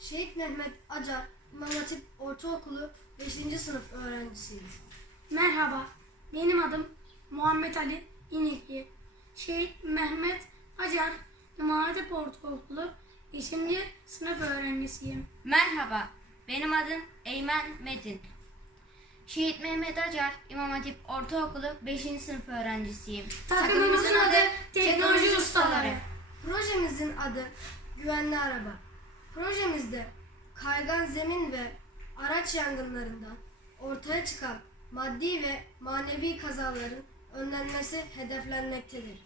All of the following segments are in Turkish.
Şehit Mehmet Acar İmam Hatip Ortaokulu 5. sınıf öğrencisiyim. Merhaba, benim adım Muhammed Ali İnekli. Şehit Mehmet Acar İmam Hatip Ortaokulu 5. sınıf öğrencisiyim. Merhaba, benim adım Eymen Metin. Şehit Mehmet Acar İmam Hatip Ortaokulu 5. sınıf öğrencisiyim. Takımımızın adı. Projemizin adı Güvenli Araba. Projemizde kaygan zemin ve araç yangınlarından ortaya çıkan maddi ve manevi kazaların önlenmesi hedeflenmektedir.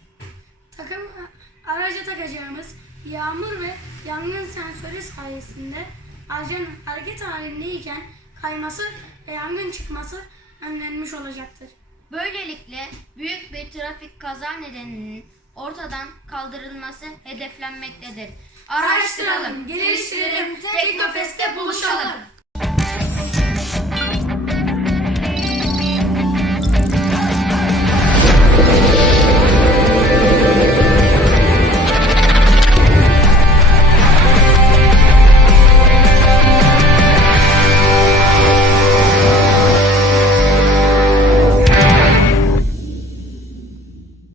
Takım araca takacağımız yağmur ve yangın sensörü sayesinde aracın hareket halindeyken kayması ve yangın çıkması önlenmiş olacaktır. Böylelikle büyük bir trafik kaza nedeninin ortadan kaldırılması hedeflenmektedir. Araştıralım, geliştirelim, Teknofest'te buluşalım.